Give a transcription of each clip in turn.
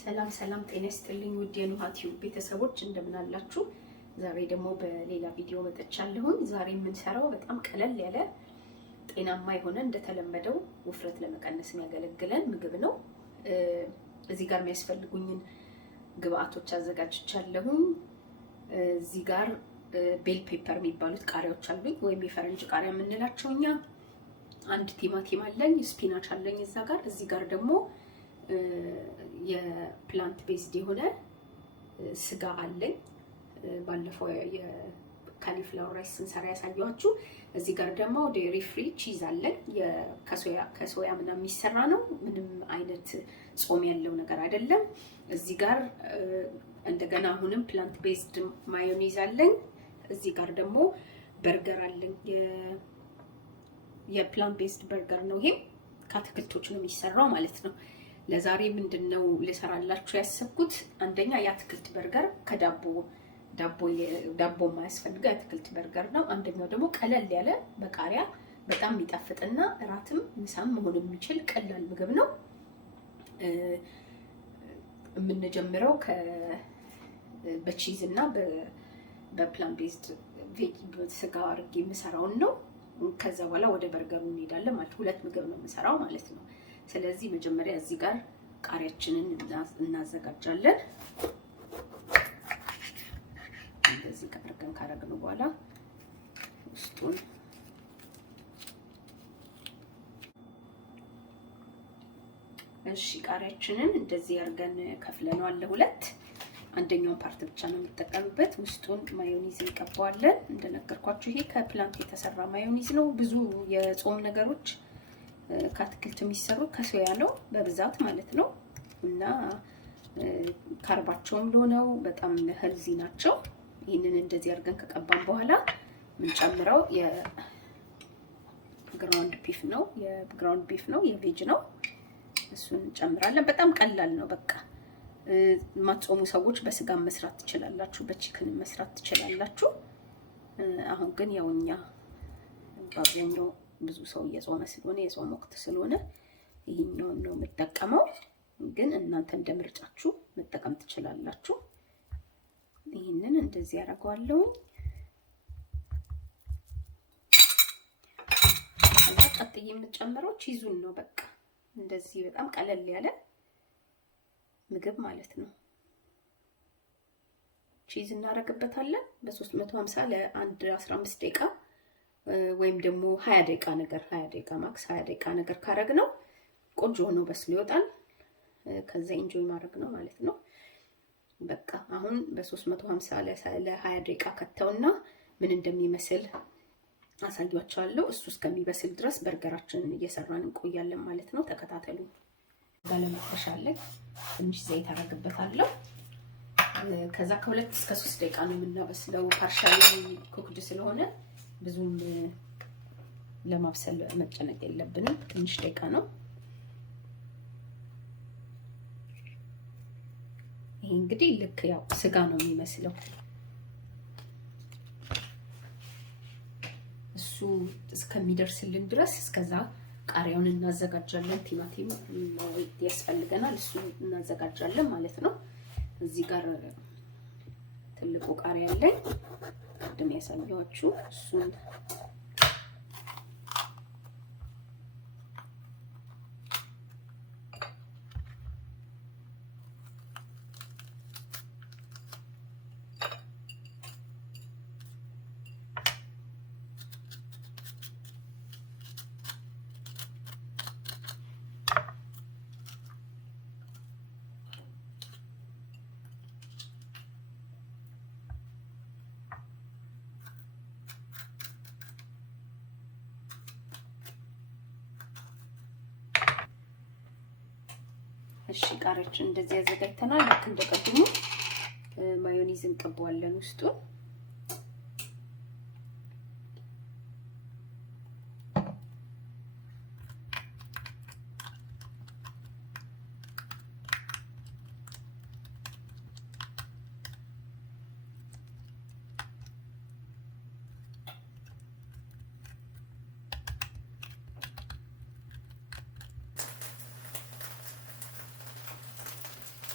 ሰላም ጤና ይስጥልኝ ውድ የኑሃ ቲዩብ ቤተሰቦች እንደምን አላችሁ? ዛሬ ደግሞ በሌላ ቪዲዮ መጥቻለሁ። ዛሬ የምንሰራው በጣም ቀለል ያለ ጤናማ የሆነ እንደተለመደው ውፍረት ለመቀነስ የሚያገለግለን ምግብ ነው። እዚህ ጋር የሚያስፈልጉኝን ግብአቶች አዘጋጅቻለሁ። እዚህ ጋር ቤል ፔፐር የሚባሉት ቃሪያዎች አሉኝ ወይም የፈረንጅ ቃሪያ የምንላቸው እኛ። አንድ ቲማቲም አለኝ፣ ስፒናች አለኝ እዚህ ጋር ደግሞ የፕላንት ቤዝድ የሆነ ስጋ አለኝ። ባለፈው የካሊፍላወር ራይስ ስንሰራ ያሳየኋችሁ። እዚህ ጋር ደግሞ ዴሪ ፍሪ ቺዝ አለኝ። ከሶያ ምናምን የሚሰራ ነው። ምንም አይነት ጾም ያለው ነገር አይደለም። እዚህ ጋር እንደገና አሁንም ፕላንት ቤዝድ ማዮኔዝ አለኝ። እዚህ ጋር ደግሞ በርገር አለኝ። የፕላንት ቤዝድ በርገር ነው። ይሄ ከአትክልቶች ነው የሚሰራው ማለት ነው። ለዛሬ ምንድነው ልሰራላችሁ ያሰብኩት? አንደኛ የአትክልት በርገር ዳቦ የማያስፈልገው የአትክልት በርገር ነው። አንደኛው ደግሞ ቀለል ያለ በቃሪያ በጣም የሚጣፍጥና እራትም ምሳም መሆን የሚችል ቀላል ምግብ ነው። የምንጀምረው በቺዝ እና በፕላንት ቤዝድ ቬጅ ስጋ አድርጌ የምሰራውን ነው። ከዛ በኋላ ወደ በርገሩ እንሄዳለን ማለት ሁለት ምግብ ነው የምሰራው ማለት ነው። ስለዚህ መጀመሪያ እዚህ ጋር ቃሪያችንን እናዘጋጃለን። እንደዚህ ከአድርገን ካረግነው በኋላ ውስጡን ቃሪያችንን እንደዚህ አድርገን ከፍለነዋል ለሁለት። አንደኛውን ፓርት ብቻ ነው የምጠቀምበት። ውስጡን ማዮኒዝ እንቀባዋለን። እንደነገርኳችሁ ይሄ ከፕላንት የተሰራ ማዮኒዝ ነው። ብዙ የጾም ነገሮች ከአትክልት የሚሰሩ ከሶያ ነው በብዛት ማለት ነው። እና ካርባቸውም ሎው በጣም ሄልዚ ናቸው። ይህንን እንደዚህ አድርገን ከቀባን በኋላ የምንጨምረው የግራውንድ ቢፍ ነው የቬጅ ነው። እሱን እንጨምራለን። በጣም ቀላል ነው። በቃ የማትጾሙ ሰዎች በስጋ መስራት ትችላላችሁ፣ በቺክን መስራት ትችላላችሁ። አሁን ግን ያው እኛ በአብዛኛው ብዙ ሰው እየጾመ ስለሆነ የጾም ወቅት ስለሆነ ይሄኛውን ነው የምጠቀመው። ግን እናንተ እንደምርጫችሁ መጠቀም ትችላላችሁ። ይሄንን እንደዚህ ያደርገዋለሁ። ቀጥዬ የምጨምረው ቺዙን ነው። በቃ እንደዚህ በጣም ቀለል ያለ ምግብ ማለት ነው። ቺዝ እናደርግበታለን በ350 ለአንድ 15 ደቂቃ ወይም ደግሞ 20 ደቂቃ ማክስ 20 ደቂቃ ነገር ካረግነው ቆንጆ ሆኖ በስሎ ይወጣል። ከዛ ኢንጆይ ማድረግ ነው ማለት ነው። በቃ አሁን በ350 ለ20 ደቂቃ ከተውና ምን እንደሚመስል አሳያችኋለሁ። እሱ እስከሚበስል ድረስ በርገራችንን እየሰራን እንቆያለን ማለት ነው። ተከታተሉ። ባለመጥበሻለን ትንሽ ዘይት አደርግበታለሁ። ከዛ ከ2 እስከ 3 ደቂቃ ነው የምናበስለው። ፓርሻሊ ኩክድ ስለሆነ ብዙም ለማብሰል መጨነቅ የለብንም። ትንሽ ደቂቃ ነው። ይሄ እንግዲህ ልክ ያው ስጋ ነው የሚመስለው። እሱ እስከሚደርስልን ድረስ እስከዛ ቃሪያውን እናዘጋጃለን። ቲማቲም ያስፈልገናል፣ እሱ እናዘጋጃለን ማለት ነው። እዚህ ጋር ትልቁ ቃሪያ አለኝ ቅድም ያሳየኋችሁ እሱን ቃሪያችን እንደዚህ ያዘጋጅተናል። ልክ እንደቀድሙ ማዮኒዝ እንቀባዋለን ውስጡን።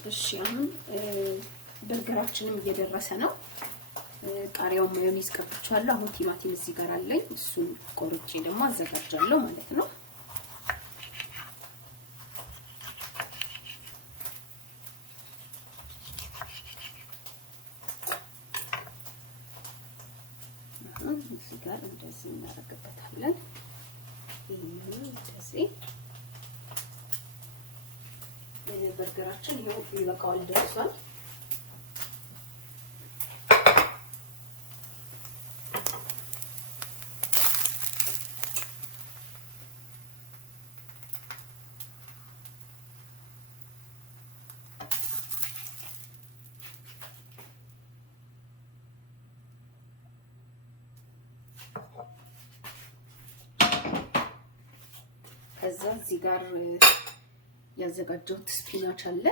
እሺ አሁን በርገራችንም እየደረሰ ነው። ቃሪያው ማዮኔዝ ቀብቻለሁ። አሁን ቲማቲም እዚህ ጋር አለኝ። እሱን ቆርጬ ደግሞ አዘጋጃለሁ ማለት ነው። አሁን እዚህ ጋር እንደዚህ እናደርግበታለን። ይሄንን እንደዚህ በርገራችን ይኸው ይበቃዋል፣ ደርሷል። ከዛ እዚህ ጋር ያዘጋጀሁት ስፒናች አለ።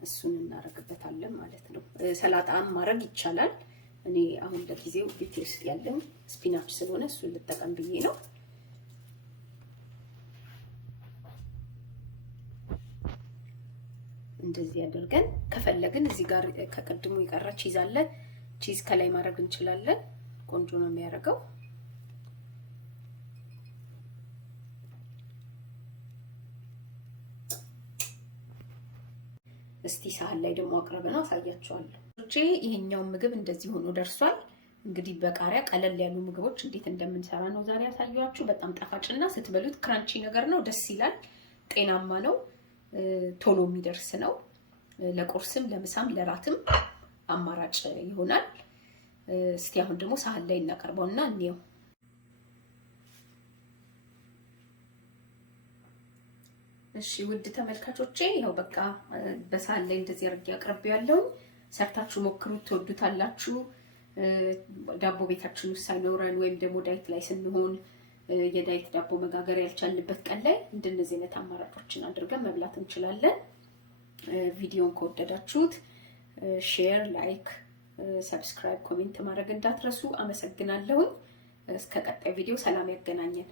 እሱን እናደርግበታለን ማለት ነው። ሰላጣም ማድረግ ይቻላል። እኔ አሁን ለጊዜው ቤቴ ውስጥ ያለው ስፒናች ስለሆነ እሱን ልጠቀም ብዬ ነው። እንደዚህ አድርገን ከፈለግን እዚህ ጋር ከቀድሞ የቀረ ቺዝ አለ። ቺዝ ከላይ ማድረግ እንችላለን። ቆንጆ ነው የሚያደርገው። እስቲ ሳህን ላይ ደግሞ አቅርበን አሳያችኋለሁ። ይሄኛው ምግብ እንደዚህ ሆኖ ደርሷል። እንግዲህ በቃሪያ ቀለል ያሉ ምግቦች እንዴት እንደምንሰራ ነው ዛሬ ያሳያችሁ። በጣም ጣፋጭና ስትበሉት ክራንቺ ነገር ነው። ደስ ይላል። ጤናማ ነው። ቶሎ የሚደርስ ነው። ለቁርስም ለምሳም ለራትም አማራጭ ይሆናል። እስቲ አሁን ደግሞ ሳህን ላይ እናቀርበውና እንየው። እሺ ውድ ተመልካቾቼ ያው በቃ በሳህን ላይ እንደዚህ አድርጌ አቅርቤያለሁ። ሰርታችሁ ሞክሩት፣ ትወዱታላችሁ። ዳቦ ቤታችን ውስጥ ሳይኖረን ወይም ደግሞ ዳይት ላይ ስንሆን የዳይት ዳቦ መጋገር ያልቻልንበት ቀን ላይ እንደነዚህ አይነት አማራጮችን አድርገን መብላት እንችላለን። ቪዲዮን ከወደዳችሁት ሼር፣ ላይክ፣ ሰብስክራይብ፣ ኮሜንት ማድረግ እንዳትረሱ። አመሰግናለሁ። እስከ ቀጣይ ቪዲዮ ሰላም ያገናኘን።